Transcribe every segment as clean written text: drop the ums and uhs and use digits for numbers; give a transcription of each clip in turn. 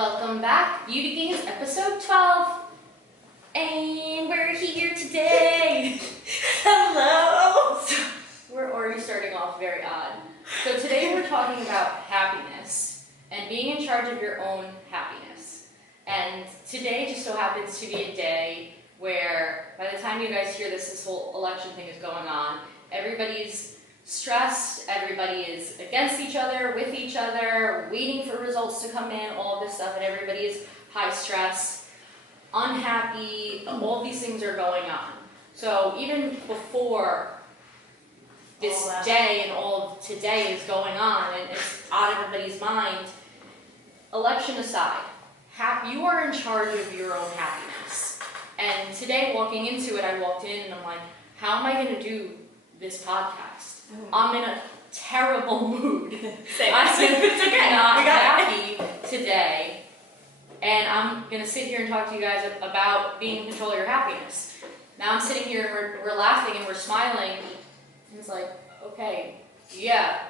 Welcome back, Beauty Kings episode 12. And we're here today. Hello! So, we're already starting off very odd. So today we're talking about happiness and being in charge of your own happiness. And today just so happens to be a day where by the time you guys hear this whole election thing is going on, everybody's stressed, everybody is against each other, with each other, waiting for results to come in, all of this stuff, and everybody is high stress, unhappy, all these things are going on. So even before this day and all of today is going on and it's on everybody's mind, election aside, you are in charge of your own happiness. And today, walking into it, I walked in and I'm like, how am I going to do this podcast? I'm in a terrible mood. It's okay. Not happy today. And I'm going to sit here and talk to you guys about being in control of your happiness. Now I'm sitting here and we're laughing and we're smiling. And it's like, okay, yeah,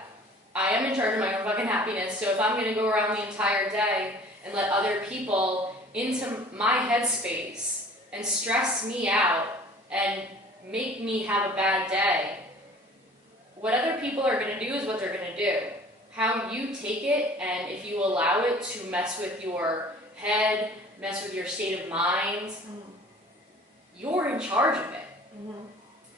I am in charge of my own fucking happiness. So if I'm going to go around the entire day and let other people into my headspace and stress me out and make me have a bad day, what other people are going to do is what they're going to do. How you take it, and if you allow it to mess with your head, mess with your state of mind, you're in charge of it.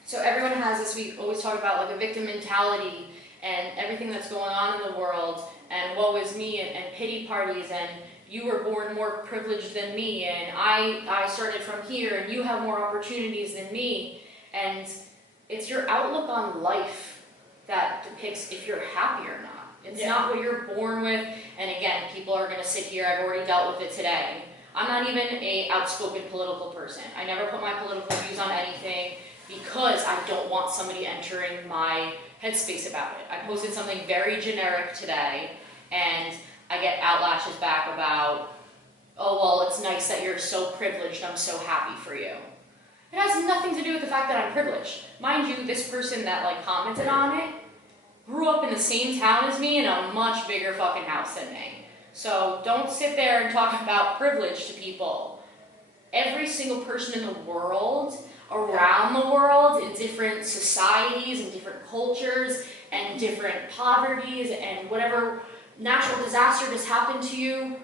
So everyone has this, we always talk about like a victim mentality and everything that's going on in the world, and woe is me, and pity parties, and you were born more privileged than me, and I started from here, and you have more opportunities than me. And it's your outlook on life that depicts if you're happy or not. It's not what you're born with. And again, people are going to sit here, I've already dealt with it today. I'm not even an outspoken political person. I never put my political views on anything because I don't want somebody entering my headspace about it. I posted something very generic today, and I get outlashes back about, oh, well, it's nice that you're so privileged, I'm so happy for you. It has nothing to do with the fact that I'm privileged. Mind you, this person that commented on it grew up in the same town as me in a much bigger fucking house than me. So don't sit there and talk about privilege to people. Every single person in the world, around the world, in different societies and different cultures and different poverties and whatever natural disaster just happened to you,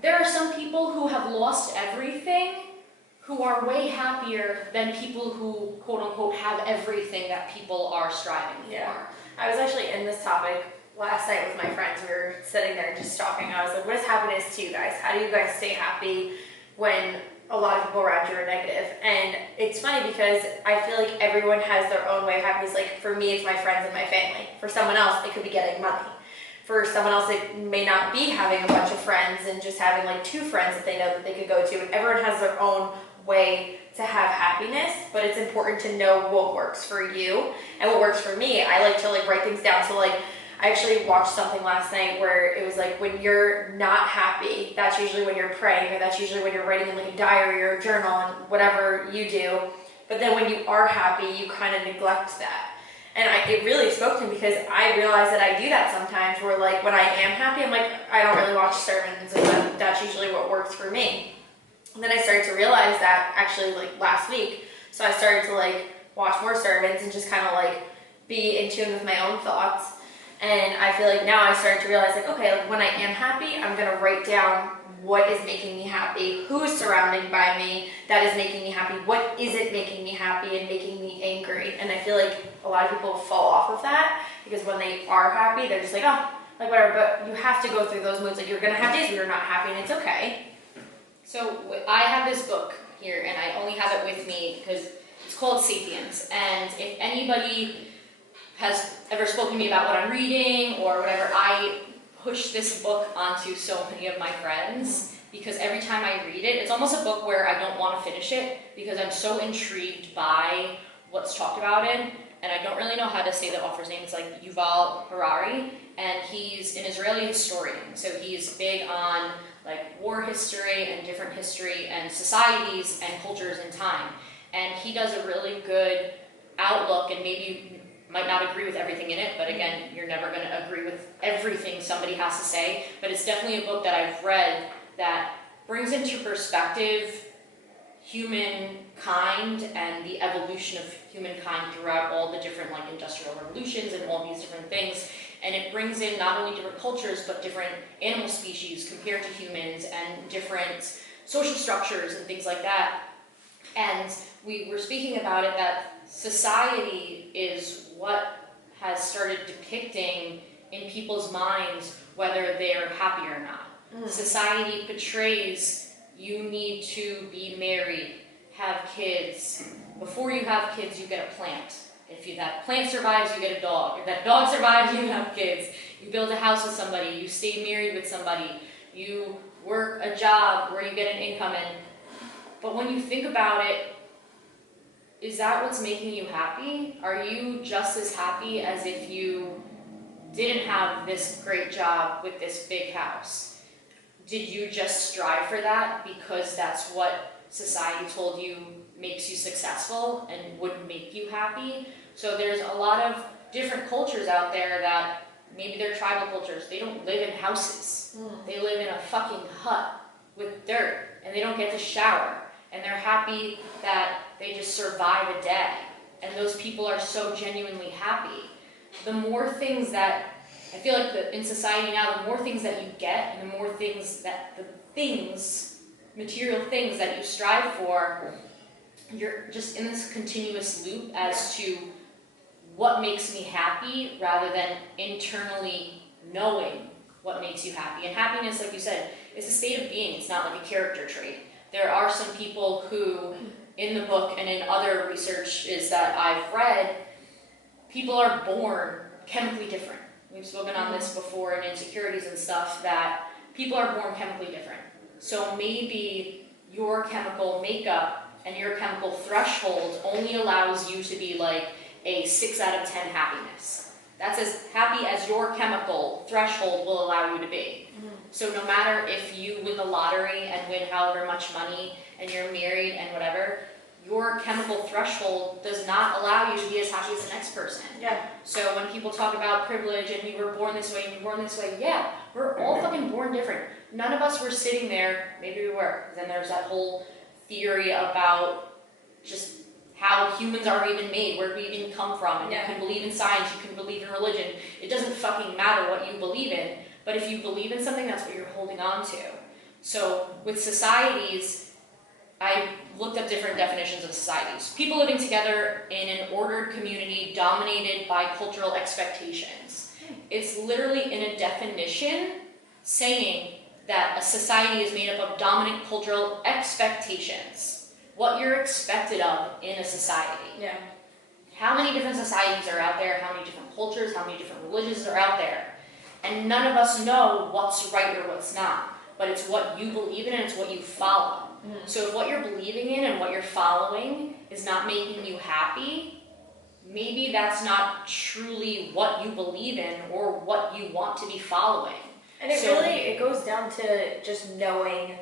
there are some people who have lost everything who are way happier than people who, quote unquote, have everything that people are striving for. I was actually in this topic last night with my friends. We were sitting there just talking. I was like, what is happiness to you guys? How do you guys stay happy when a lot of people around you are negative? And it's funny because I feel like everyone has their own way of happiness. Like for me, it's my friends and my family. For someone else, it could be getting money. For someone else, it may not be having a bunch of friends and just having like 2 friends that they know that they could go to. And everyone has their own way to have happiness, but it's important to know what works for you and what works for me. I like to write things down. So I actually watched something last night where it was like when you're not happy, that's usually when you're praying, or that's usually when you're writing in a diary or a journal and whatever you do. But then when you are happy, you kind of neglect that. And it really spoke to me because I realized that I do that sometimes where when I am happy, I'm like, I don't really watch sermons, and that's usually what works for me. And then I started to realize that actually last week. So I started to watch more sermons and just kind of be in tune with my own thoughts. And I feel like now I started to realize okay, when I am happy, I'm going to write down what is making me happy, who's surrounding by me that is making me happy, what isn't making me happy and making me angry. And I feel like a lot of people fall off of that because when they are happy, they're just whatever. But you have to go through those moods. You're going to have days where you're not happy, and it's okay. So I have this book here, and I only have it with me because it's called Sapiens. And if anybody has ever spoken to me about what I'm reading or whatever, I push this book onto so many of my friends because every time I read it, it's almost a book where I don't want to finish it because I'm so intrigued by what's talked about in, and I don't really know how to say the author's name. It's Yuval Harari, and he's an Israeli historian. So he's big on war history and different history and societies and cultures in time. And he does a really good outlook, and maybe might not agree with everything in it, but again, you're never going to agree with everything somebody has to say. But it's definitely a book that I've read that brings into perspective humankind and the evolution of humankind throughout all the different like industrial revolutions and all these different things. And it brings in not only different cultures, but different animal species compared to humans and different social structures and things like that. And we were speaking about it that society is what has started depicting in people's minds whether they're happy or not. Society portrays you need to be married, have kids. Before you have kids, you get a plant. If that plant survives, you get a dog. If that dog survives, you have kids. You build a house with somebody. You stay married with somebody. You work a job where you get an income in. But when you think about it, is that what's making you happy? Are you just as happy as if you didn't have this great job with this big house? Did you just strive for that because that's what society told you makes you successful and would make you happy? So there's a lot of different cultures out there that maybe they're tribal cultures. They don't live in houses. They live in a fucking hut with dirt and they don't get to shower. And they're happy that they just survive a day. And those people are so genuinely happy. The more things that I feel like in society now, the more things that you get and the more things that material things that you strive for, you're just in this continuous loop as to what makes me happy rather than internally knowing what makes you happy. And happiness, like you said, is a state of being. It's not like a character trait. There are some people who, in the book and in other research that I've read, people are born chemically different. We've spoken on this before in insecurities and stuff, that people are born chemically different. So maybe your chemical makeup and your chemical threshold only allows you to be like a 6 out of 10 happiness. That's as happy as your chemical threshold will allow you to be. So no matter if you win the lottery and win however much money and you're married and whatever, your chemical threshold does not allow you to be as happy as the next person. Yeah. So when people talk about privilege and we were born this way and you were born this way, yeah, we're all fucking born different. None of us were sitting there, maybe we were. Then there's that whole theory about just how humans are even made, where we even come from. And you can believe in science, you can believe in religion. It doesn't fucking matter what you believe in, but if you believe in something, that's what you're holding on to. So with societies, I looked up different definitions of societies. People living together in an ordered community dominated by cultural expectations. It's literally in a definition saying that a society is made up of dominant cultural expectations. What you're expected of in a society. Yeah. How many different societies are out there? How many different cultures? How many different religions are out there? And none of us know what's right or what's not. But it's what you believe in and it's what you follow. So if what you're believing in and what you're following is not making you happy, maybe that's not truly what you believe in or what you want to be following. And it goes down to just knowing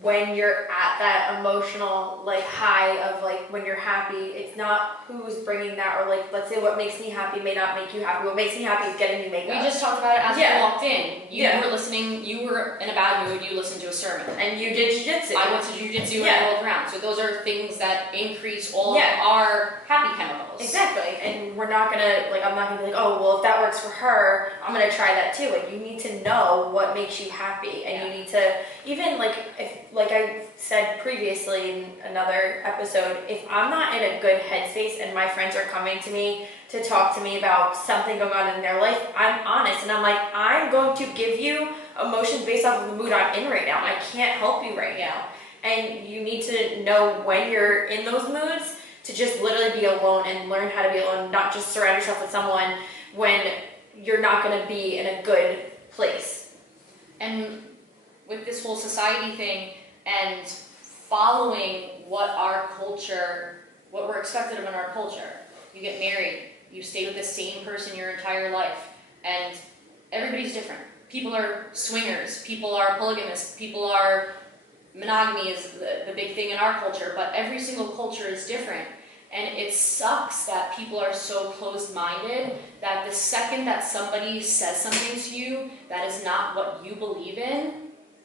when you're at that emotional like high of like when you're happy. It's not who's bringing that, or like let's say what makes me happy may not make you happy. What makes me happy is getting new makeup. We just talked about it as we walked in. You were listening, you were in a bad mood, you listened to a sermon. And you did jiu-jitsu. I went to jiu-jitsu and rolled around. So those are things that increase all of our happy chemicals. Exactly. And we're not gonna like, I'm not gonna be like, oh well, if that works for her, I'm gonna try that too. Like you need to know what makes you happy, and you need to even like I said previously in another episode, if I'm not in a good headspace and my friends are coming to me to talk to me about something going on in their life, I'm honest and I'm like, I'm going to give you emotions based off of the mood I'm in right now. I can't help you right now. And you need to know when you're in those moods to just literally be alone and learn how to be alone, not just surround yourself with someone when you're not going to be in a good place. And with this whole society thing and following what our culture, what we're expected of in our culture, you get married, you stay with the same person your entire life, and everybody's different. People are swingers, people are polygamists, people are, monogamy is the big thing in our culture, but every single culture is different. And it sucks that people are so closed-minded that the second that somebody says something to you that is not what you believe in,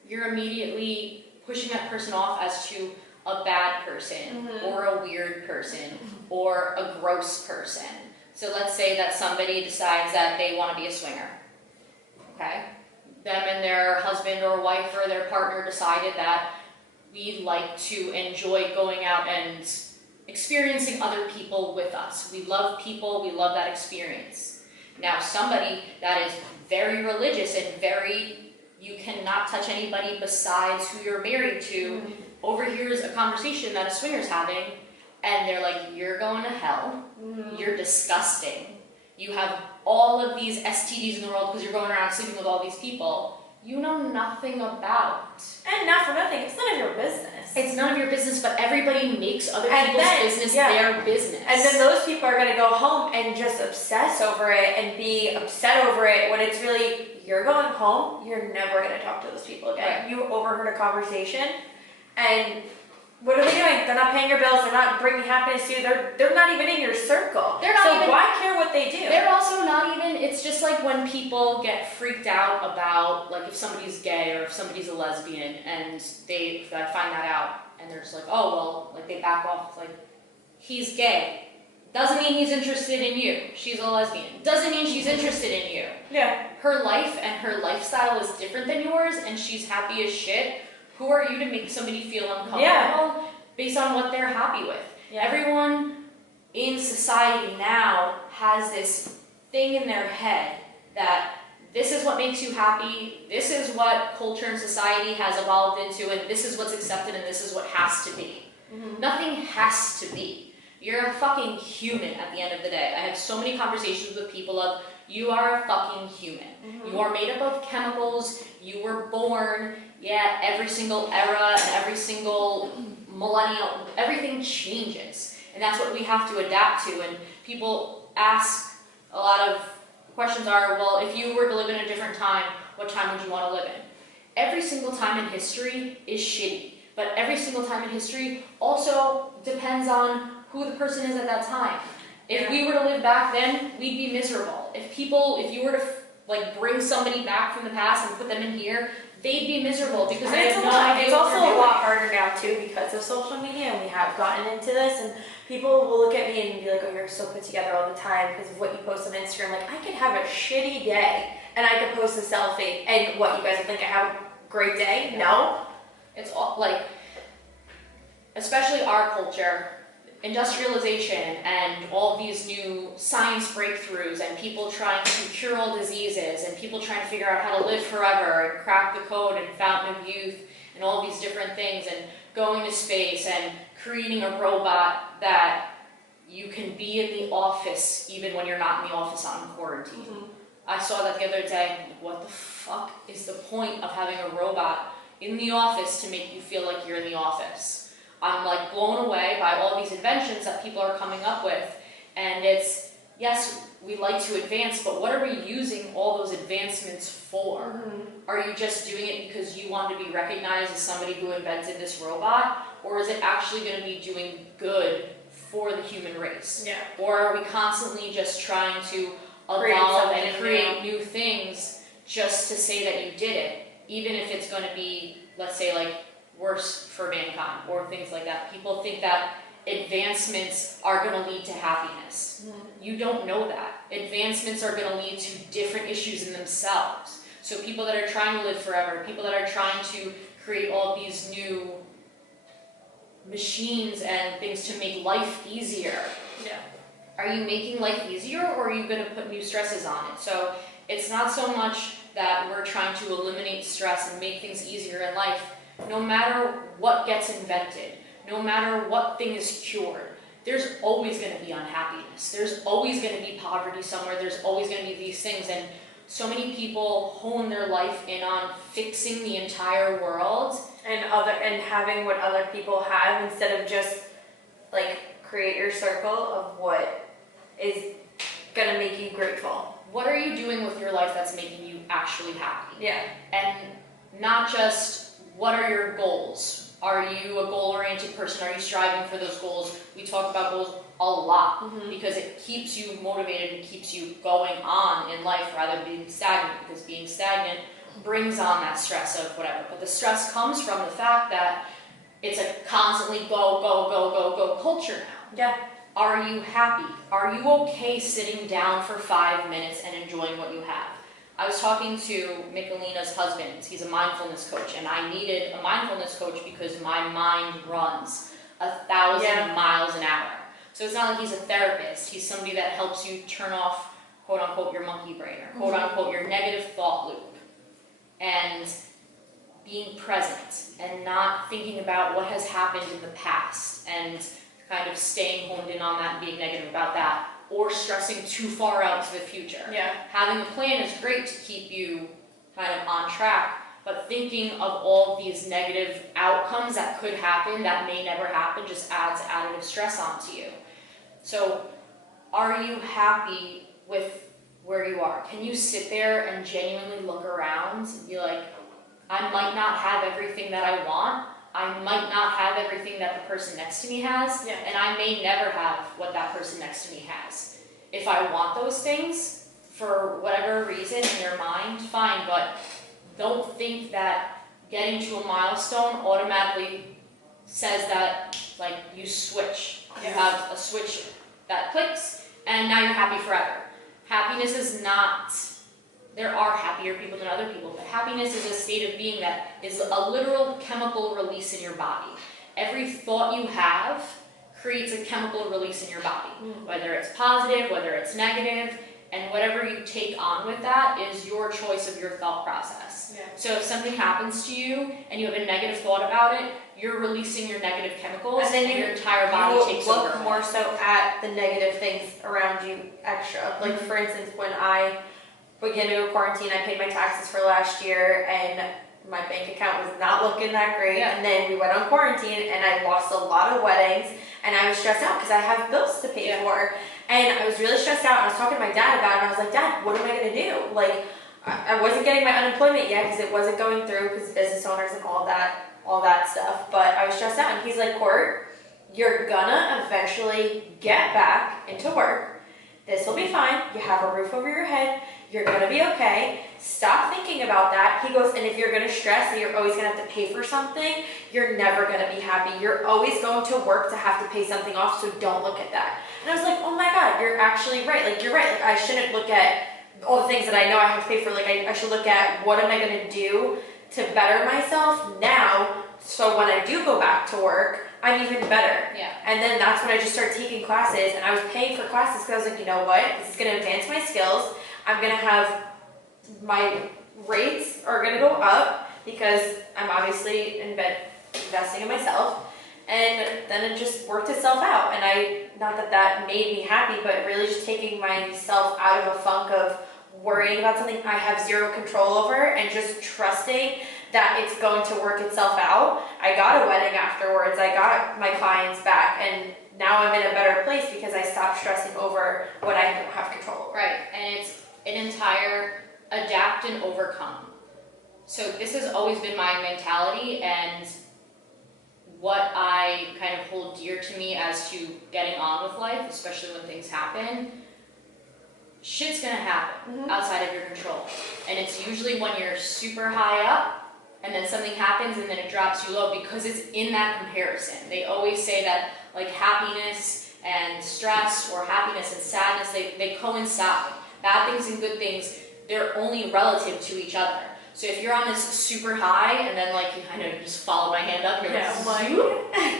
you're immediately pushing that person off as to a bad person or a weird person or a gross person. So let's say that somebody decides that they want to be a swinger. Okay? Them and their husband or wife or their partner decided that we like to enjoy going out and experiencing other people with us. We love people, we love that experience. Now somebody that is very religious and you cannot touch anybody besides who you're married to, overhears a conversation that a swinger's having, and they're like, you're going to hell, you're disgusting, you have all of these STDs in the world because you're going around sleeping with all these people you know nothing about. And not for nothing, it's none of your business. It's none of your business, but everybody makes other people's business their business. And then those people are going to go home and just obsess over it and be upset over it when it's really, you're going home, you're never going to talk to those people again. Right. You overheard a conversation, and what are they doing? They're not paying your bills, they're not bringing happiness to you, they're not even in your circle. So why care what they do? They're also not even, it's just like when people get freaked out about, like if somebody's gay or if somebody's a lesbian and they find that out and they're just like, oh, well, like they back off, it's like, he's gay. Doesn't mean he's interested in you. She's a lesbian. Doesn't mean she's interested in you. Yeah. Her life and her lifestyle is different than yours and she's happy as shit. Who are you to make somebody feel uncomfortable based on what they're happy with? Yeah. Everyone in society now has this thing in their head that this is what makes you happy, this is what culture and society has evolved into, and this is what's accepted and this is what has to be. Mm-hmm. Nothing has to be. You're a fucking human at the end of the day. I have so many conversations with people of, you are a fucking human. Mm-hmm. You are made up of chemicals, you were born, every single era and every single millennial, everything changes. And that's what we have to adapt to. And people ask, a lot of questions are, well, if you were to live in a different time, what time would you want to live in? Every single time in history is shitty. But every single time in history also depends on who the person is at that time. If we were to live back then, we'd be miserable. If you were to bring somebody back from the past and put them in here, they'd be miserable because they have no idea. It's also a lot harder now too because of social media, and we have gotten into this, and people will look at me and be like, oh, you're so put together all the time because of what you post on Instagram. Like, I can have a shitty day and I can post a selfie and what, you guys will think I have a great day? No. It's all especially our culture, industrialization and all these new science breakthroughs and people trying to cure all diseases and people trying to figure out how to live forever and crack the code and fountain of youth and all these different things and going to space and creating a robot that you can be in the office even when you're not in the office on quarantine. Mm-hmm. I saw that the other day. What the fuck is the point of having a robot in the office to make you feel like you're in the office? I'm blown away by all these inventions that people are coming up with, and it's, yes, we like to advance, but what are we using all those advancements for? Mm-hmm. Are you just doing it because you want to be recognized as somebody who invented this robot, or is it actually going to be doing good for the human race? Yeah. Or are we constantly just trying to evolve and create new things just to say that you did it, even if it's going to be, let's say, worse for mankind or things like that. People think that advancements are going to lead to happiness. Mm-hmm. You don't know that. Advancements are going to lead to different issues in themselves. So people that are trying to live forever, people that are trying to create all these new machines and things to make life easier. Yeah. Are you making life easier, or are you going to put new stresses on it? So it's not so much that we're trying to eliminate stress and make things easier in life. No matter what gets invented, no matter what thing is cured, there's always going to be unhappiness. There's always going to be poverty somewhere. There's always going to be these things. And so many people hone their life in on fixing the entire world. And having what other people have instead of just, create your circle of what is going to make you grateful. What are you doing with your life that's making you actually happy? Yeah. And not just, what are your goals? Are you a goal-oriented person? Are you striving for those goals? We talk about goals a lot because it keeps you motivated and keeps you going on in life rather than being stagnant, because being stagnant brings on that stress of whatever. But the stress comes from the fact that it's a constantly go, go, go, go, go culture now. Yeah. Are you happy? Are you okay sitting down for 5 minutes and enjoying what you have? I was talking to Michelina's husband. He's a mindfulness coach, and I needed a mindfulness coach because my mind runs 1,000 miles an hour. So it's not like he's a therapist. He's somebody that helps you turn off, quote unquote, your monkey brain, or quote unquote, your negative thought loop, and being present and not thinking about what has happened in the past and kind of staying honed in on that and being negative about that, or stressing too far out into the future. Yeah. Having a plan is great to keep you kind of on track, but thinking of all of these negative outcomes that could happen, that may never happen, just adds additive stress onto you. So are you happy with where you are? Can you sit there and genuinely look around and be like, I might not have everything that I want, I might not have everything that the person next to me has, and I may never have what that person next to me has. If I want those things, for whatever reason in your mind, fine, but don't think that getting to a milestone automatically says that, like, you switch. You have a switch that clicks, and now you're happy forever. Happiness is not... There are happier people than other people, but happiness is a state of being that is a literal chemical release in your body. Every thought you have creates a chemical release in your body, whether it's positive, whether it's negative, and whatever you take on with that is your choice of your thought process. Yeah. So if something happens to you and you have a negative thought about it, you're releasing your negative chemicals, and then your entire body takes over. You look more so at the negative things around you extra. Like, for instance, when I began to go quarantine, I paid my taxes for last year, and my bank account was not looking that great. And then we went on quarantine, and I lost a lot of weddings, and I was stressed out because I have bills to pay for. And I was really stressed out, and I was talking to my dad about it, and I was like, Dad, what am I going to do? Like, I wasn't getting my unemployment yet because it wasn't going through because business owners and all that stuff, but I was stressed out. And he's like, Court, you're gonna eventually get back into work. This will be fine. You have a roof over your head. You're gonna be okay. Stop thinking about that. He goes, and if you're gonna stress that you're always gonna have to pay for something, you're never gonna be happy. You're always going to work to have to pay something off, so don't look at that. And I was like, oh my God, you're actually right. Like, you're right. Like, I shouldn't look at all the things that I know I have to pay for. Like, I should look at what am I gonna do to better myself now, so when I do go back to work, I'm even better. Yeah. And then that's when I just started taking classes, and I was paying for classes because I was like, you know what? This is gonna advance my skills. I'm gonna have my rates are gonna go up because I'm obviously investing in myself. And then it just worked itself out. And not that that made me happy, but really just taking myself out of a funk of worrying about something I have zero control over and just trusting that it's going to work itself out. I got a wedding afterwards. I got my clients back, and now I'm in a better place because I stopped stressing over what I don't have control over. Right, and it's an entire adapt and overcome. So this has always been my mentality, and what I kind of hold dear to me as to getting on with life, especially when things happen. Shit's gonna happen outside of your control. And it's usually when you're super high up and then something happens and then it drops you low, because it's in that comparison. They always say that, like, happiness and stress, or happiness and sadness, they coincide. Bad things and good things, they're only relative to each other. So if you're on this super high and then, like, you kind of just follow my hand up, you're like,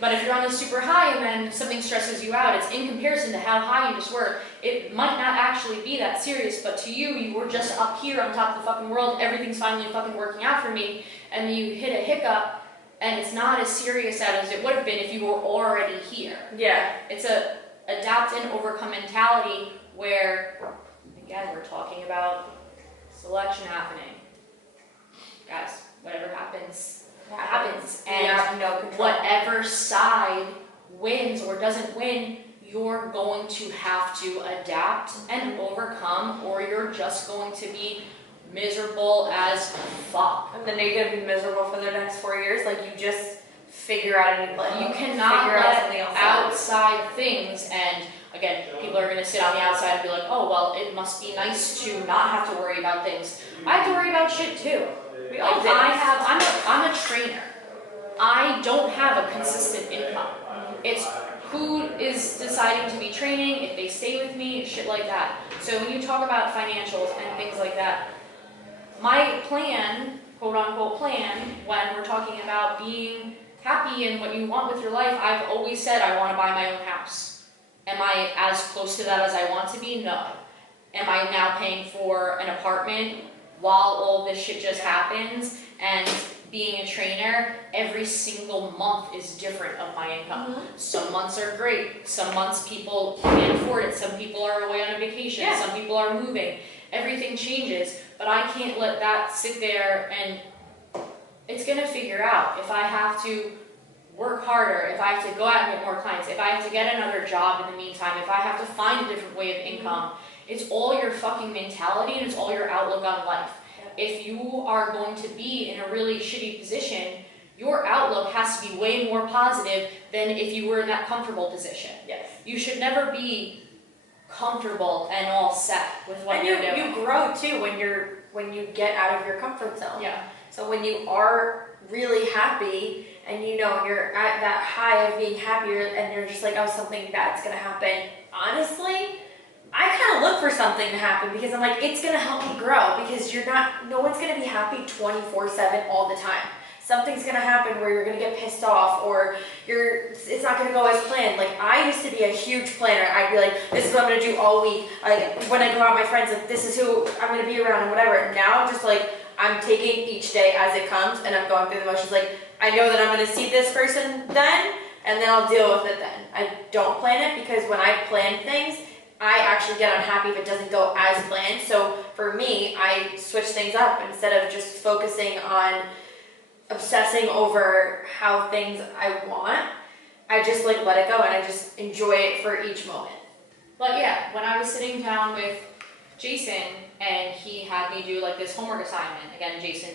but if you're on this super high and then something stresses you out, it's in comparison to how high you just were. It might not actually be that serious, but to you, you were just up here on top of the fucking world, everything's finally fucking working out for me, and you hit a hiccup, and it's not as serious as it would have been if you were already here. Yeah. It's a adapt and overcome mentality where, again, we're talking about selection happening. Guys, whatever happens, happens. And you have no control. Whatever side wins or doesn't win, you're going to have to adapt and overcome, or you're just going to be miserable as fuck. And then you're gonna be miserable for the next 4 years. Like, you just figure out a new plan. You cannot figure out let something else outside things, and again, people are gonna sit on the outside and be like, oh, well, it must be nice to not have to worry about things. I have to worry about shit too. We all Like, do. I'm a trainer. I don't have a consistent income. It's who is deciding to be training, if they stay with me, shit like that. So when you talk about financials and things like that, my plan, quote unquote plan, when we're talking about being happy and what you want with your life, I've always said I want to buy my own house. Am I as close to that as I want to be? No. Am I now paying for an apartment while all this shit just happens? And being a trainer, every single month is different of my income. Some months are great. Some months people can't afford it. Some people are away on a vacation. Yeah. Some people are moving. Everything changes, but I can't let that sit there, and it's gonna figure out. If I have to work harder, if I have to go out and get more clients, if I have to get another job in the meantime, if I have to find a different way of income, it's all your fucking mentality and it's all your outlook on life. If you are going to be in a really shitty position, your outlook has to be way more positive than if you were in that comfortable position. Yes. You should never be comfortable and all set with what And you're doing. you grow too when you get out of your comfort zone. Yeah. So when you are really happy and you know you're at that high of being happier and you're just like, oh, something bad's gonna happen. Honestly, I kind of look for something to happen because I'm like, it's gonna help me grow, because no one's gonna be happy 24/7 all the time. Something's gonna happen where you're gonna get pissed off, or it's not gonna go as planned. Like, I used to be a huge planner. I'd be like, this is what I'm gonna do all week. Like, when I go out with my friends, like, this is who I'm gonna be around and whatever. Now I'm just like, I'm taking each day as it comes and I'm going through the motions. Like, I know that I'm gonna see this person then, and then I'll deal with it then. I don't plan it, because when I plan things, I actually get unhappy if it doesn't go as planned. So for me, I switch things up. Instead of just focusing on obsessing over how things I want, I just like let it go and I just enjoy it for each moment. But yeah, when I was sitting down with Jason and he had me do like this homework assignment, again, Jason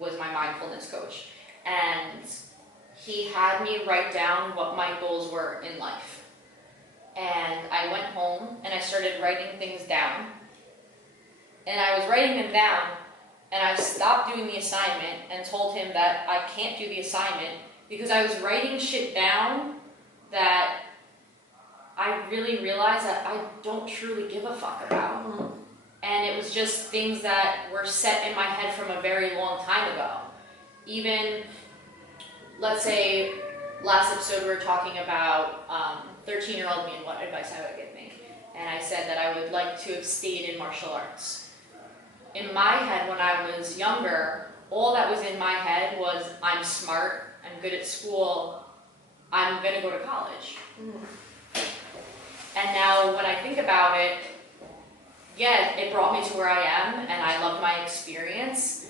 was my mindfulness coach, and he had me write down what my goals were in life. And I went home and I started writing things down. And I was writing them down, and I stopped doing the assignment and told him that I can't do the assignment because I was writing shit down that I really realized that I don't truly give a fuck about. And it was just things that were set in my head from a very long time ago. Even, let's say, last episode we were talking about 13-year-old me and what advice I would give me. And I said that I would like to have stayed in martial arts. In my head, when I was younger, all that was in my head was, I'm smart, I'm good at school, I'm gonna go to college. And now when I think about it, yeah, it brought me to where I am, and I loved my experience,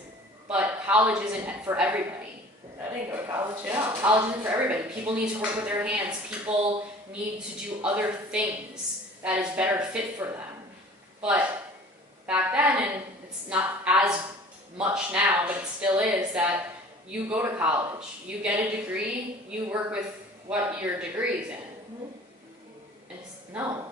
but college isn't for everybody. I didn't go to college. Yeah, college isn't for everybody. People need to work with their hands. People need to do other things that is better fit for them. But back then, and it's not as much now, but it still is, that you go to college, you get a degree, you work with what your degree is in. And no.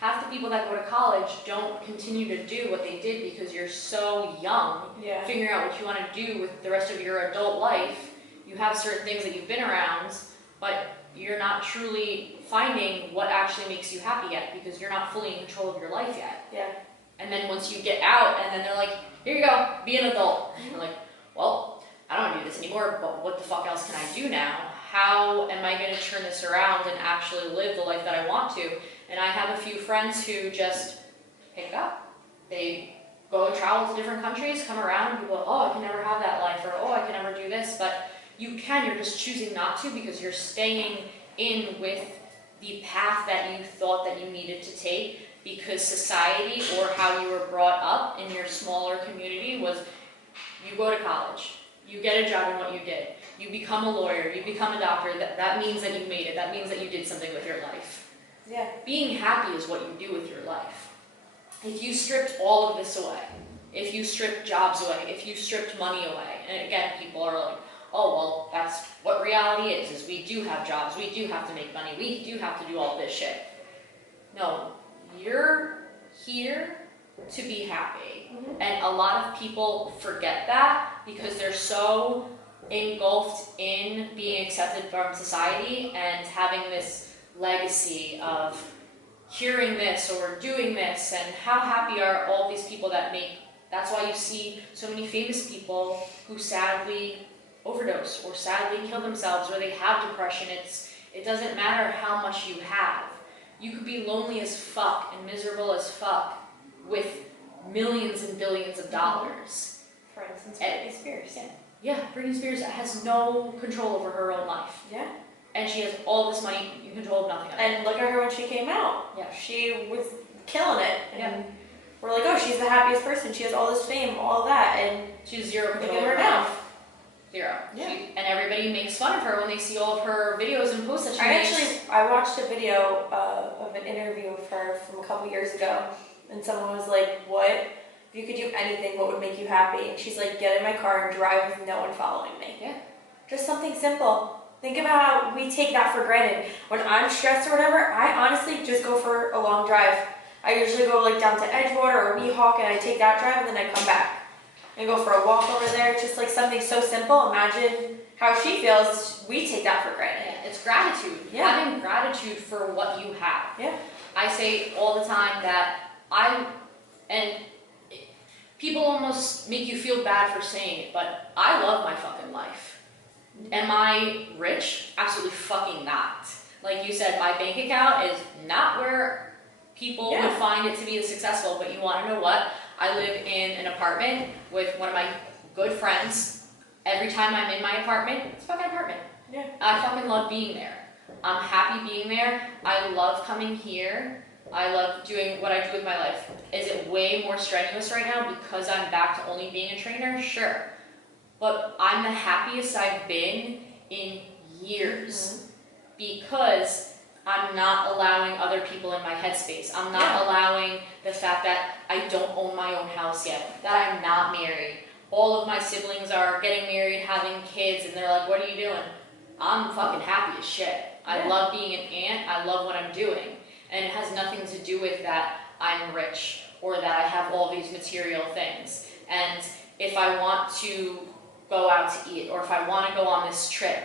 Half the people that go to college don't continue to do what they did because you're so young, figuring out what you want to do with the rest of your adult life. You have certain things that you've been around, but you're not truly finding what actually makes you happy yet, because you're not fully in control of your life yet. And then once you get out, and then they're like, here you go, be an adult. And you're like, well, I don't want to do this anymore, but what the fuck else can I do now? How am I going to turn this around and actually live the life that I want to? And I have a few friends who just pick it up. They go and travel to different countries, come around, and people go, oh, I can never have that life, or oh, I can never do this. But you can, you're just choosing not to, because you're staying in with the path that you thought that you needed to take, because society or how you were brought up in your smaller community was, you go to college, you get a job in what you did, you become a lawyer, you become a doctor, that means that you made it, that means that you did something with your life. Yeah. Being happy is what you do with your life. If you stripped all of this away, if you stripped jobs away, if you stripped money away. And again, people are like, oh, well, that's what reality is we do have jobs, we do have to make money, we do have to do all this shit. No, you're here to be happy. And a lot of people forget that because they're so engulfed in being accepted from society and having this legacy of hearing this or doing this, and how happy are all these people that make. That's why you see so many famous people who sadly overdose or sadly kill themselves or they have depression. It doesn't matter how much you have. You could be lonely as fuck and miserable as fuck with millions and billions of dollars. For instance, Britney Spears. Yeah, Britney Spears has no control over her own life. Yeah. And she has all this money in control of nothing of it. And look at her when she came out. Yeah. She was killing it. And Yeah. we're like, oh, she's the happiest person. She has all this fame, all that. And She has zero control look at over her her now. life. Zero. Yeah. And everybody makes fun of her when they see all of her videos and posts that she makes. I watched a video of an interview of her from a couple years ago. And someone was like, what? If you could do anything, what would make you happy? And she's like, get in my car and drive with no one following me. Yeah. Just something simple. Think about how we take that for granted. When I'm stressed or whatever, I honestly just go for a long drive. I usually go like down to Edgewater or Weehawken and I take that drive and then I come back and go for a walk over there. Just like something so simple. Imagine how she feels. We take that for granted. Yeah. It's gratitude. Yeah. Having gratitude for what you have. Yeah. I say all the time that people almost make you feel bad for saying it, but I love my fucking life. Am I rich? Absolutely fucking not. Like you said, my bank account is not where people would find it to be successful, but you want to know what? I live in an apartment with one of my good friends. Every time I'm in my apartment, it's a fucking apartment. Yeah. I fucking love being there. I'm happy being there. I love coming here. I love doing what I do with my life. Is it way more strenuous right now because I'm back to only being a trainer? Sure. But I'm the happiest I've been in years because I'm not allowing other people in my headspace. I'm not allowing the fact that I don't own my own house yet, that I'm not married. All of my siblings are getting married, having kids, and they're like, what are you doing? I'm fucking happy as shit. I love being an aunt. I love what I'm doing. And it has nothing to do with that I'm rich or that I have all these material things. And if I want to go out to eat or if I want to go on this trip,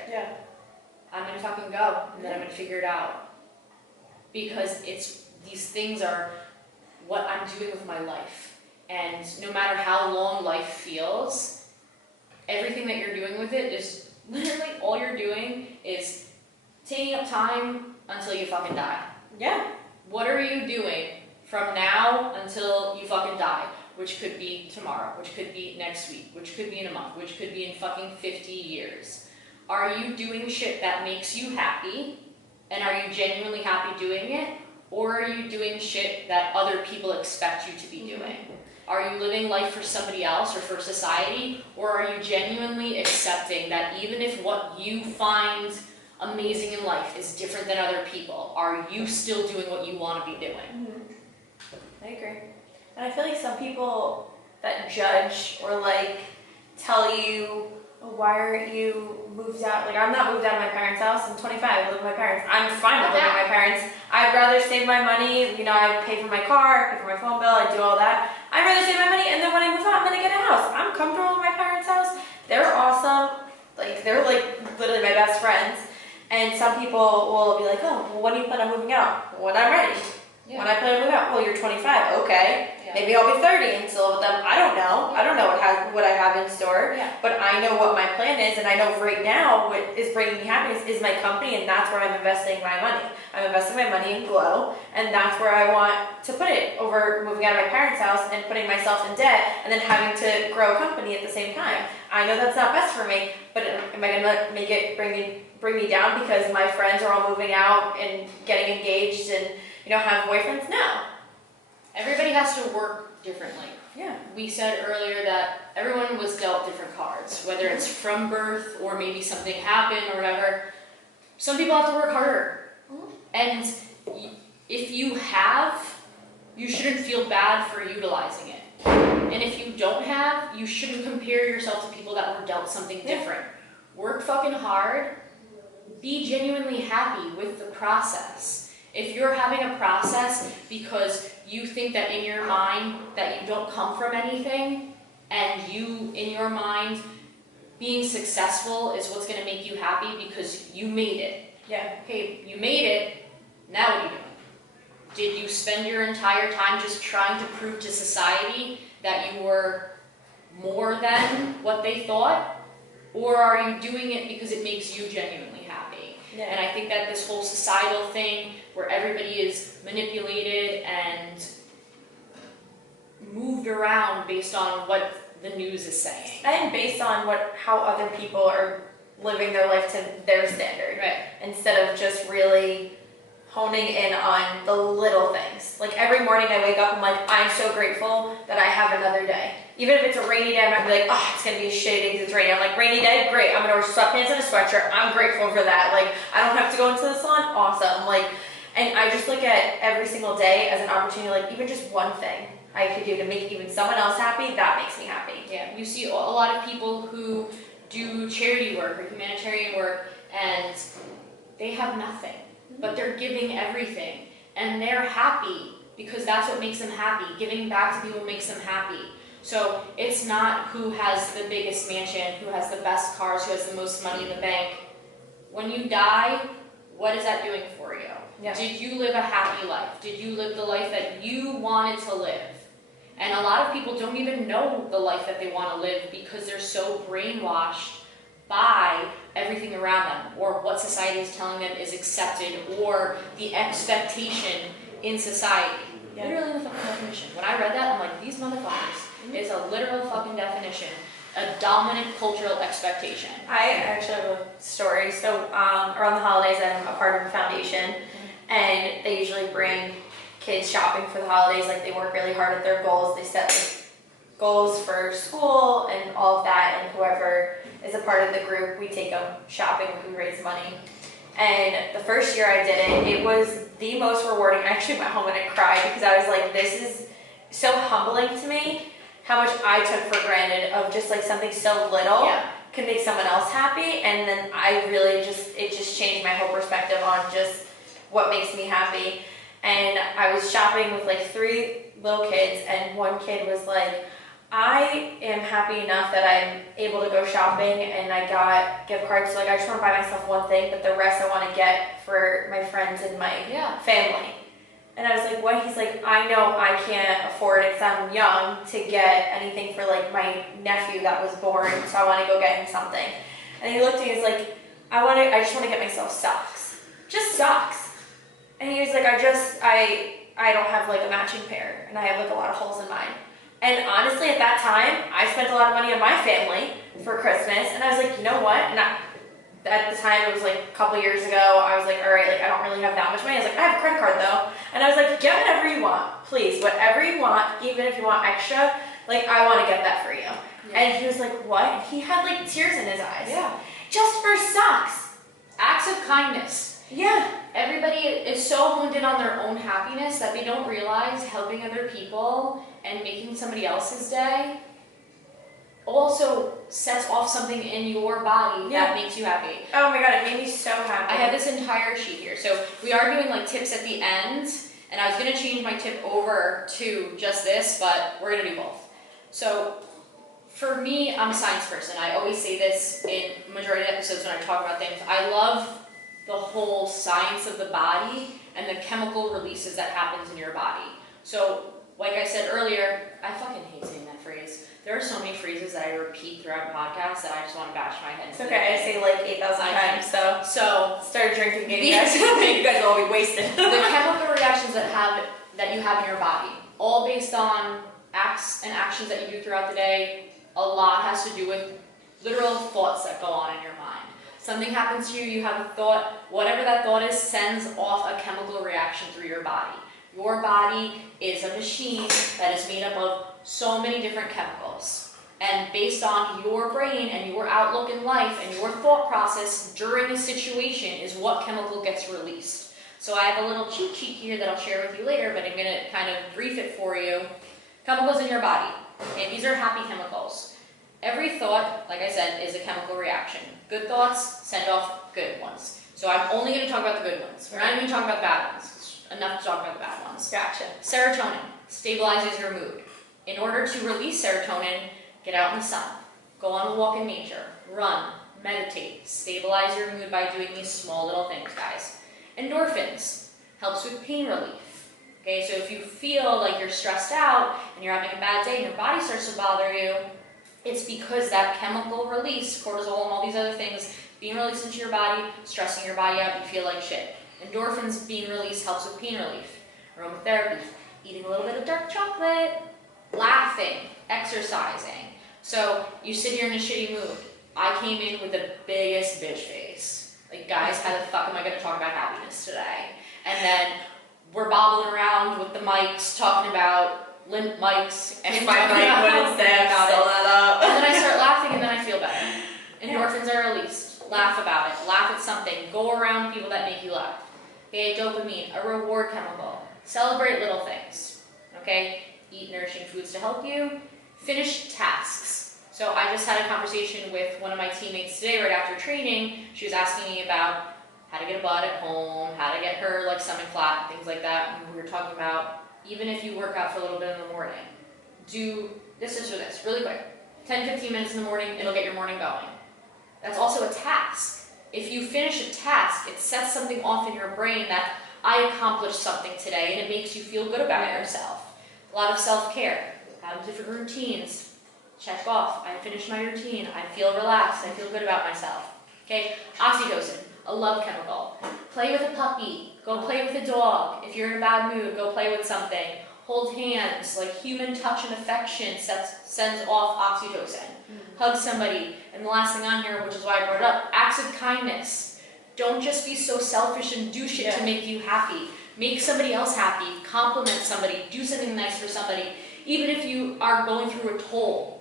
I'm going to fucking go and then I'm going to figure it out. Because these things are what I'm doing with my life. And no matter how long life feels, everything that you're doing with it is literally all you're doing is taking up time until you fucking die. Yeah. What are you doing from now until you fucking die? Which could be tomorrow, which could be next week, which could be in a month, which could be in fucking 50 years. Are you doing shit that makes you happy? And are you genuinely happy doing it? Or are you doing shit that other people expect you to be doing? Are you living life for somebody else or for society? Or are you genuinely accepting that even if what you find amazing in life is different than other people, are you still doing what you want to be doing? I agree. And I feel like some people that judge or like tell you, oh, why aren't you moved out? Like, I'm not moved out of my parents' house. I'm 25. I live with my parents. I'm fine with living with my parents. I'd rather save my money. You know, I pay for my car, I pay for my phone bill, I do all that. I'd rather save my money, and then when I move out, I'm gonna get a house. I'm comfortable with my parents' house. They're awesome. Like, they're like literally my best friends. And some people will be like, oh, well, when do you plan on moving out? When I'm ready. When I plan to move out. Well, you're 25. Okay. Maybe I'll be 30 and still live with them. I don't know. I don't know what I have in store. But I know what my plan is, and I know right now what is bringing me happiness is my company, and that's where I'm investing my money. I'm investing my money in Glow, and that's where I want to put it over moving out of my parents' house and putting myself in debt and then having to grow a company at the same time. I know that's not best for me, but am I going to make it bring me down because my friends are all moving out and getting engaged and have boyfriends? No. Everybody has to work differently. Yeah. We said earlier that everyone was dealt different cards, whether it's from birth or maybe something happened or whatever. Some people have to work harder. And if you shouldn't feel bad for utilizing it. And if you don't have, you shouldn't compare yourself to people that were dealt something different. Work fucking hard. Be genuinely happy with the process. If you're having a process because you think that in your mind that you don't come from anything, and you, in your mind, being successful is what's going to make you happy because you made it. Yeah. Okay, you made it, now what are you doing? Did you spend your entire time just trying to prove to society that you were more than what they thought? Or are you doing it because it makes you genuinely happy? Yeah. And I think that this whole societal thing where everybody is manipulated and moved around based on what the news is saying. And based on how other people are living their life to their standard. Right. Instead of just really honing in on the little things. Like every morning I wake up, I'm like, I'm so grateful that I have another day. Even if it's a rainy day, I'm not gonna be like, oh, it's gonna be a shitty day because it's raining. I'm like, rainy day, great. I'm gonna wear sweatpants and a sweatshirt. I'm grateful for that. Like, I don't have to go into the salon. Awesome. Like, and I just look at every single day as an opportunity, like even just one thing I could do to make even someone else happy, that makes me happy. Yeah, you see a lot of people who do charity work or humanitarian work and they have nothing, but they're giving everything and they're happy because that's what makes them happy. Giving back to people makes them happy. So it's not who has the biggest mansion, who has the best cars, who has the most money in the bank. When you die, what is that doing for you? Yeah. Did you live a happy life? Did you live the life that you wanted to live? And a lot of people don't even know the life that they want to live because they're so brainwashed by everything around them or what society is telling them is accepted or the expectation in society. Yeah. Literally the fucking definition. When I read that, I'm like, these motherfuckers. It's a literal fucking definition. A dominant cultural expectation. I actually have a story. So around the holidays, I'm a part of a foundation, and they usually bring kids shopping for the holidays. Like they work really hard at their goals. They set like, goals for school and all of that, and whoever is a part of the group, we take them shopping, we raise money. And the first year I did it, it was the most rewarding. I actually went home and I cried because I was like, this is so humbling to me, how much I took for granted of just like something so little can make someone else happy. And then I really it just changed my whole perspective on just what makes me happy. And I was shopping with like 3 little kids, and one kid was like, I am happy enough that I'm able to go shopping and I got gift cards. So like I just want to buy myself one thing, but the rest I want to get for my friends and my family. And I was like, what? He's like, I know I can't afford it because I'm young to get anything for like my nephew that was born, so I want to go get him something. And he looked at me and was like, I just want to get myself socks. Just socks. And he was like, I don't have like a matching pair and I have like a lot of holes in mine. And honestly, at that time, I spent a lot of money on my family for Christmas, and I was like, you know what? And at the time, it was like a couple years ago, I was like, all right, like I don't really have that much money. I was like, I have a credit card though. And I was like, get whatever you want, please, whatever you want, even if you want extra, like I want to get that for you. Yeah. And he was like, what? And he had like tears in his eyes. Yeah. Just for socks. Acts of kindness. Yeah. Everybody is so honed in on their own happiness that they don't realize helping other people and making somebody else's day also sets off something in your body that makes you happy. Oh my god, it made me so happy. I have this entire sheet here. So we are doing like tips at the end, and I was going to change my tip over to just this, but we're going to do both. So for me, I'm a science person. I always say this in majority of episodes when I talk about things. I love the whole science of the body and the chemical releases that happens in your body. So like I said earlier, I fucking hate saying that phrase. There are so many phrases that I repeat throughout podcasts that I just want to bash my head. It's okay, I say like 8,000 times, so start drinking again, you guys. You guys will all be wasted. The chemical reactions that you have in your body, all based on acts and actions that you do throughout the day, a lot has to do with literal thoughts that go on in your mind. Something happens to you, you have a thought, whatever that thought is sends off a chemical reaction through your body. Your body is a machine that is made up of so many different chemicals. And based on your brain and your outlook in life and your thought process during a situation is what chemical gets released. So I have a little cheat sheet here that I'll share with you later, but I'm going to kind of brief it for you. chemicals in your body. Okay, these are happy chemicals. Every thought, like I said, is a chemical reaction. Good thoughts send off good ones. So I'm only going to talk about the good ones. We're not even talking about the bad ones. It's enough to talk about the bad ones. Gotcha. Serotonin stabilizes your mood. In order to release serotonin, get out in the sun, go on a walk in nature, run, meditate, stabilize your mood by doing these small little things, guys. Endorphins helps with pain relief. Okay, so if you feel like you're stressed out and you're having a bad day and your body starts to bother you, it's because that chemical release, cortisol and all these other things, being released into your body, stressing your body out, you feel like shit. Endorphins being released helps with pain relief. Aromatherapy, eating a little bit of dark chocolate, laughing, exercising. So you sit here in a shitty mood. I came in with the biggest bitch face. Like, guys, how the fuck am I gonna talk about happiness today? And then we're bobbling around with the mics, talking about limp mics and my mic wouldn't say about it. And then I start laughing and then I feel better. Endorphins are released. Laugh about it. Laugh at something. Go around people that make you laugh. Okay, dopamine, a reward chemical. Celebrate little things. Okay, eat nourishing foods to help you. Finish tasks. So I just had a conversation with one of my teammates today right after training. She was asking me about how to get a bud at home, how to get her like stomach flat, things like that. And we were talking about even if you work out for a little bit in the morning, do this or this, really quick. 10-15 minutes in the morning, it'll get your morning going. That's also a task. If you finish a task, it sets something off in your brain that I accomplished something today, and it makes you feel good about yourself. A lot of self-care, have different routines. Check off, I finished my routine, I feel relaxed, I feel good about myself. Okay, oxytocin, a love chemical. Play with a puppy, go play with a dog. If you're in a bad mood, go play with something. Hold hands, like human touch and affection sends off oxytocin. Hug somebody. And the last thing on here, which is why I brought it up, acts of kindness. Don't just be so selfish and do shit to make you happy. Make somebody else happy, compliment somebody, do something nice for somebody. Even if you are going through a toll,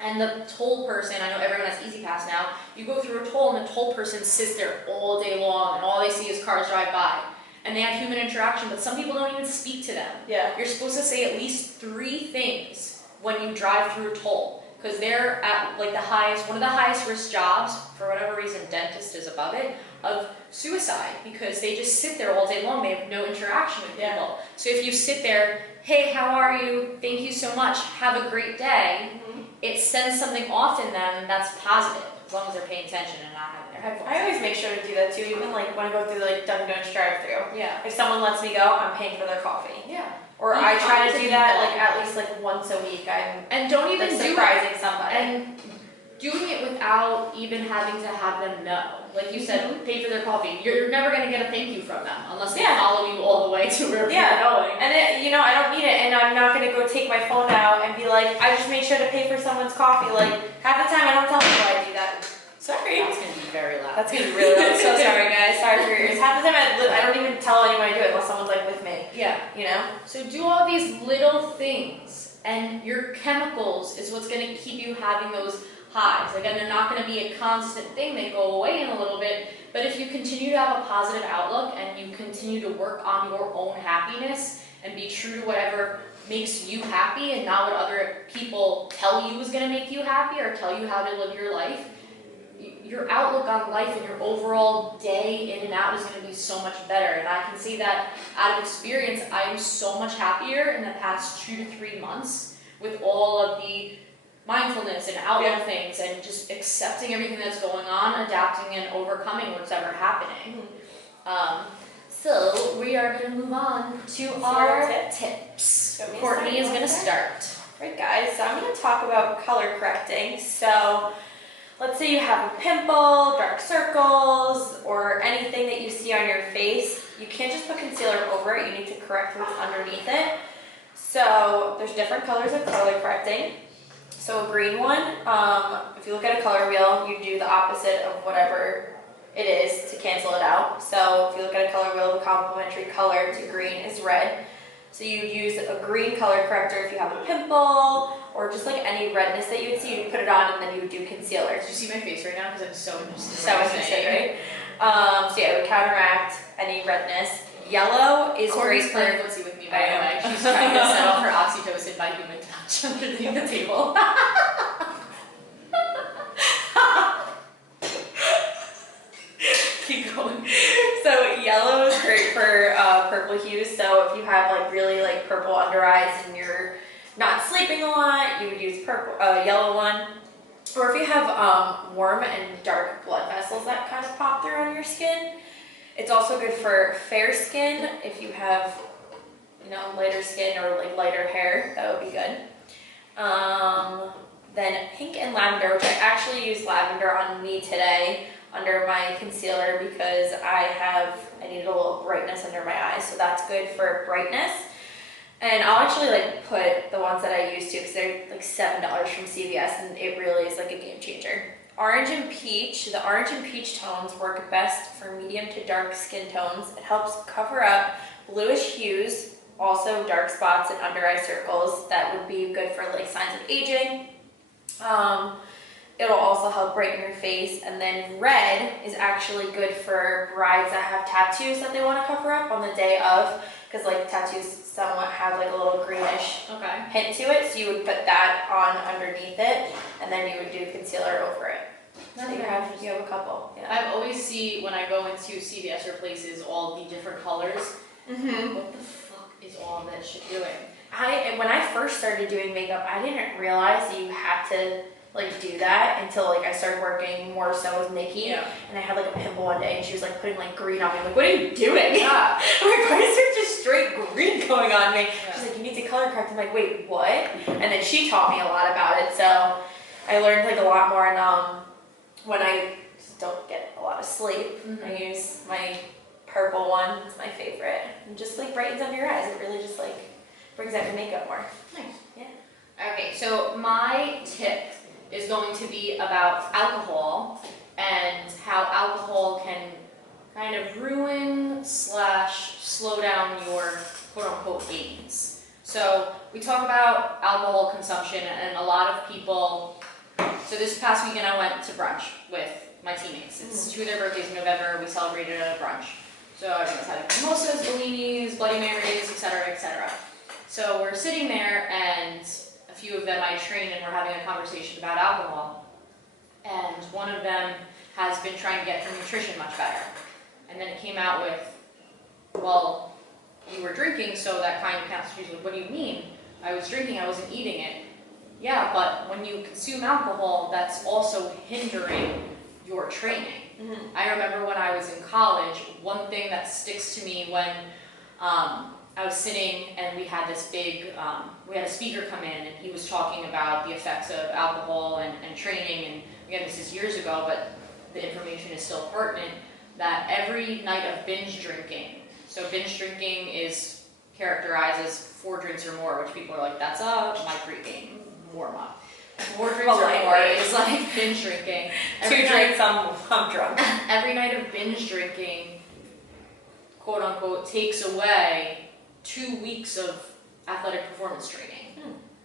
and the toll person, I know everyone has Easy Pass now, you go through a toll and the toll person sits there all day long and all they see is cars drive by. And they have human interaction, but some people don't even speak to them. Yeah. You're supposed to say at least 3 things when you drive through a toll, because they're at like the highest, one of the highest risk jobs, for whatever reason, dentist is above it, of suicide, because they just sit there all day long. They have no interaction with people. So if you sit there, hey, how are you? Thank you so much. Have a great day. It sends something off in them that's positive, as long as they're paying attention and not having their headphones. I always make sure to do that too, even like when I go through like Dunkin' Donuts drive-thru. Yeah. If someone lets me go, I'm paying for their coffee. Yeah. Or You I try have to to do be that that. like at least like once a week. I'm And don't even like do surprising somebody. And doing it without even having to have them know. Like you said, pay for their coffee. You're never going to get a thank you from them unless they follow you all the way to where you're going. And it, you know, I don't need it, and I'm not gonna go take my phone out and be like, I just made sure to pay for someone's coffee. Like half the time, I don't tell people I do that. Sorry. That's going to be very loud. That's gonna be really loud. So sorry, guys. Sorry for your ears. Half the time, I don't even tell anyone I do it unless someone's like with me. Yeah. You know. So do all these little things, and your chemicals is what's going to keep you having those highs. Again, they're not going to be a constant thing. They go away in a little bit. But if you continue to have a positive outlook and you continue to work on your own happiness and be true to whatever makes you happy and not what other people tell you is going to make you happy or tell you how to live your life, your outlook on life and your overall day in and out is going to be so much better. And I can see that out of experience, I am so much happier in the past 2 to 3 months with all of the mindfulness and outlook things and just accepting everything that's going on, adapting and overcoming what's ever happening. So we are going to move on to our tips. Courtney is going to start. Right, guys, so I'm going to talk about color correcting. So let's say you have a pimple, dark circles, or anything that you see on your face. You can't just put concealer over it. You need to correct what's underneath it. So there's different colors of color correcting. So a green one, if you look at a color wheel, you do the opposite of whatever it is to cancel it out. So if you look at a color wheel, the complementary color to green is red. So you use a green color corrector if you have a pimple or just like any redness that you would see, you put it on and then you would do concealer. Did you see my face right now? Because I'm so interested. So interested, right? So yeah, it would counteract any redness. Yellow is Courtney's great playing for... footsie with me by the way. She's trying to set off her oxytocin by human touch underneath the table. Keep going. So yellow is great for purple hues. So if you have like really like purple under eyes and you're not sleeping a lot, you would use purple, yellow one. Or if you have warm and dark blood vessels that kind of pop through on your skin, it's also good for fair skin. If you have, you know, lighter skin or like lighter hair, that would be good. Then pink and lavender, which I actually used lavender on me today under my concealer because I needed a little brightness under my eyes, so that's good for brightness. And I'll actually like put the ones that I used to because they're like $7 from CVS, and it really is like a game changer. Orange and peach. The orange and peach tones work best for medium to dark skin tones. It helps cover up bluish hues, also dark spots and under eye circles. That would be good for like signs of aging. It'll also help brighten your face. And then red is actually good for brides that have tattoos that they want to cover up on the day of, because like tattoos somewhat have like a little greenish hint to it. So you would put that on underneath it, and then you would do concealer over it. So you have a couple. Yeah. I always see when I go into CVS or places all the different colors. What the fuck is all that shit doing? When I first started doing makeup, I didn't realize you had to like do that until like I started working more so with Nikki. Yeah. And I had like a pimple one day and she was like putting like green on me. I'm like, what are you doing? Yeah. I'm like, why is there just straight green going on me? Yeah. She's like, you need to color correct. I'm like, wait, what? And then she taught me a lot about it. So I learned like a lot more. And when I just don't get a lot of sleep, I use my purple one. It's my favorite. And just like brightens under your eyes. It really just like brings out your makeup more. Nice. Yeah. Okay, so my tip is going to be about alcohol and how alcohol can kind of ruin / slow down your quote-unquote gains. So we talk about alcohol consumption, and a lot of people, so this past weekend I went to brunch with my teammates. It's 2 of their birthdays in November. We celebrated at a brunch. So everyone's having mimosas, bellinis, Bloody Marys, etc., etc. So we're sitting there, and a few of them I train, and we're having a conversation about alcohol. And one of them has been trying to get her nutrition much better. And then it came out with, well, you were drinking, so that kind of counts. She's like, what do you mean? I was drinking, I wasn't eating it. Yeah, but when you consume alcohol, that's also hindering your training. I remember when I was in college, one thing that sticks to me when I was sitting and we had this big, we had a speaker come in and he was talking about the effects of alcohol and training, and again, this is years ago, but the information is still pertinent, that every night of binge drinking, so binge drinking is characterized as 4 drinks or more, which people are like, that's my pre-game warm-up. 4 drinks or more is like binge drinking. 2 drinks, I'm drunk. Every night of binge drinking, quote unquote, takes away 2 weeks of athletic performance training.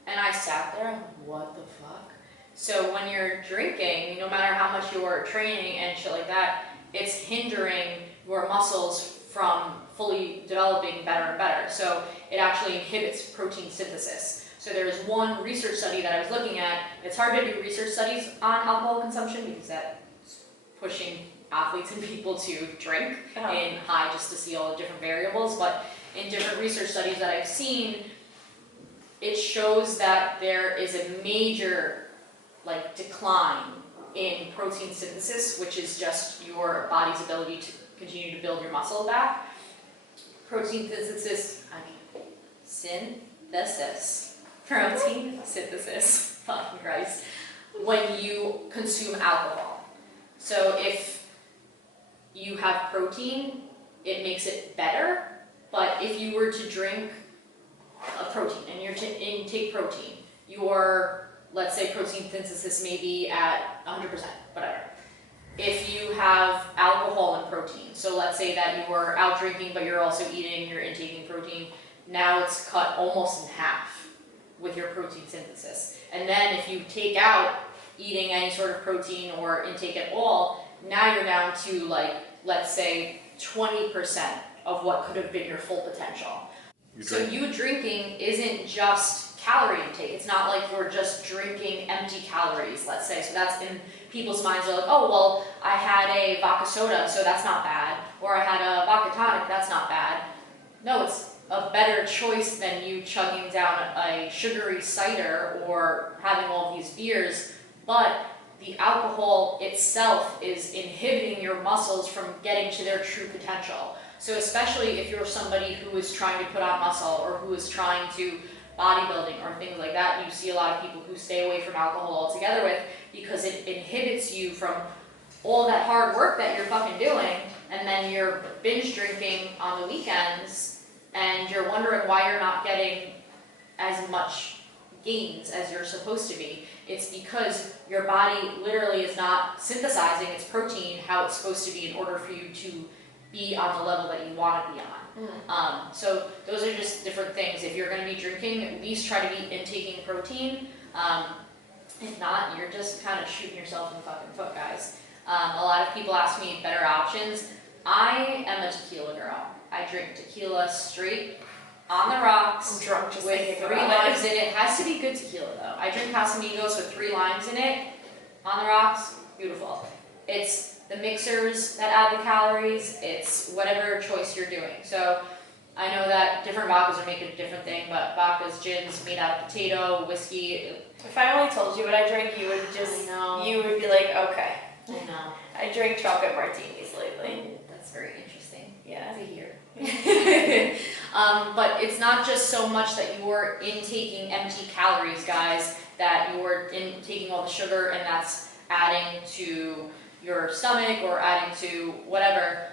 And I sat there, what the fuck? So when you're drinking, no matter how much you're training and shit like that, it's hindering your muscles from fully developing better and better. So it actually inhibits protein synthesis. So there's one research study that I was looking at. It's hard to do research studies on alcohol consumption because that's pushing athletes and people to drink in high just to see all the different variables. But in different research studies that I've seen, it shows that there is a major decline in protein synthesis, which is just your body's ability to continue to build your muscle back. Protein synthesis, protein synthesis, fucking Christ, when you consume alcohol. So if you have protein, it makes it better, but if you were to drink a protein and you're to intake protein, your, let's say, protein synthesis may be at 100%, whatever. If you have alcohol and protein, so let's say that you were out drinking but you're also eating, you're intaking protein, now it's cut almost in half with your protein synthesis. And then if you take out eating any sort of protein or intake at all, now you're down to let's say 20% of what could have been your full potential. So you drinking isn't just calorie intake. It's not like you're just drinking empty calories, let's say. So that's in people's minds. They're like, oh, well, I had a vodka soda, so that's not bad. Or I had a vodka tonic, that's not bad. No, it's a better choice than you chugging down a sugary cider or having all these beers. But the alcohol itself is inhibiting your muscles from getting to their true potential. So especially if you're somebody who is trying to put on muscle or who is trying to bodybuilding or things like that, you see a lot of people who stay away from alcohol altogether with because it inhibits you from all that hard work that you're fucking doing, and then you're binge drinking on the weekends and you're wondering why you're not getting as much gains as you're supposed to be. It's because your body literally is not synthesizing its protein how it's supposed to be in order for you to be on the level that you want to be on. So those are just different things. If you're going to be drinking, at least try to be intaking protein. If not, you're just kind of shooting yourself in the fucking foot, guys. A lot of people ask me better options. I am a tequila girl. I drink tequila straight on the rocks. I'm drunk just with 3 limes in it. It has to be good tequila though. I drink Casamigos with 3 limes in it. On the rocks, beautiful. It's the mixers that add the calories. It's whatever choice you're doing. So I know that different vodkas are making a different thing, but vodkas, gins made out of potato, whiskey. If I only told you what I drink, you would you would be like, okay. I know. I drink chocolate martinis lately. That's very interesting. Yeah. To hear. But it's not just so much that you're intaking empty calories, guys, that you're intaking all the sugar and that's adding to your stomach or adding to whatever.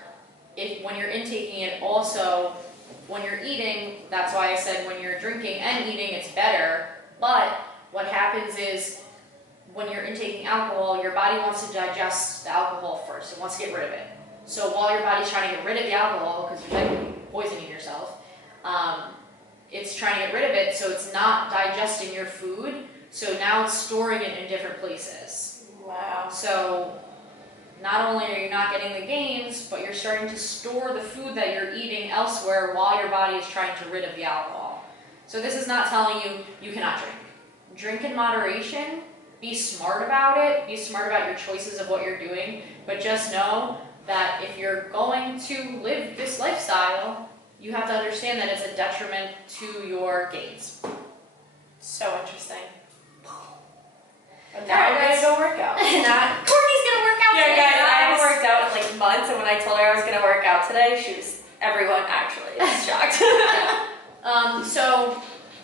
When you're intaking it, also when you're eating, that's why I said when you're drinking and eating, it's better. But what happens is when you're intaking alcohol, your body wants to digest the alcohol first. It wants to get rid of it. So while your body's trying to get rid of the alcohol, because you're technically poisoning yourself, it's trying to get rid of it, so it's not digesting your food. So now it's storing it in different places. Wow. So not only are you not getting the gains, but you're starting to store the food that you're eating elsewhere while your body is trying to rid of the alcohol. So this is not telling you you cannot drink. Drink in moderation. Be smart about it. Be smart about your choices of what you're doing. But just know that if you're going to live this lifestyle, you have to understand that it's a detriment to your gains. So interesting. But now I'm gonna go work out. Courtney's gonna work out today. Yeah, guys, I haven't worked out in like months, and when I told her I was gonna work out today, everyone actually is shocked. So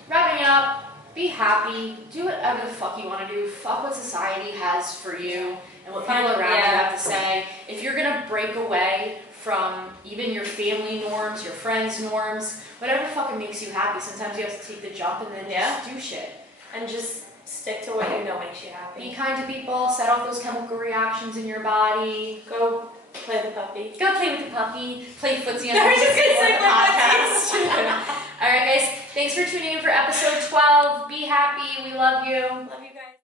wrapping up, be happy, do whatever the fuck you want to do, fuck what society has for you and what people around you have to say. If you're gonna break away from even your family norms, your friends' norms, whatever fucking makes you happy, sometimes you have to take the jump and then just do shit. And just stick to what you know makes you happy. Be kind to people, set off those chemical reactions in your body. Go play the puppy. Go play with the puppy, play footsie on I was just gonna say podcast. Alright guys, thanks for tuning in for episode 12. Be happy, we love you. Love you guys.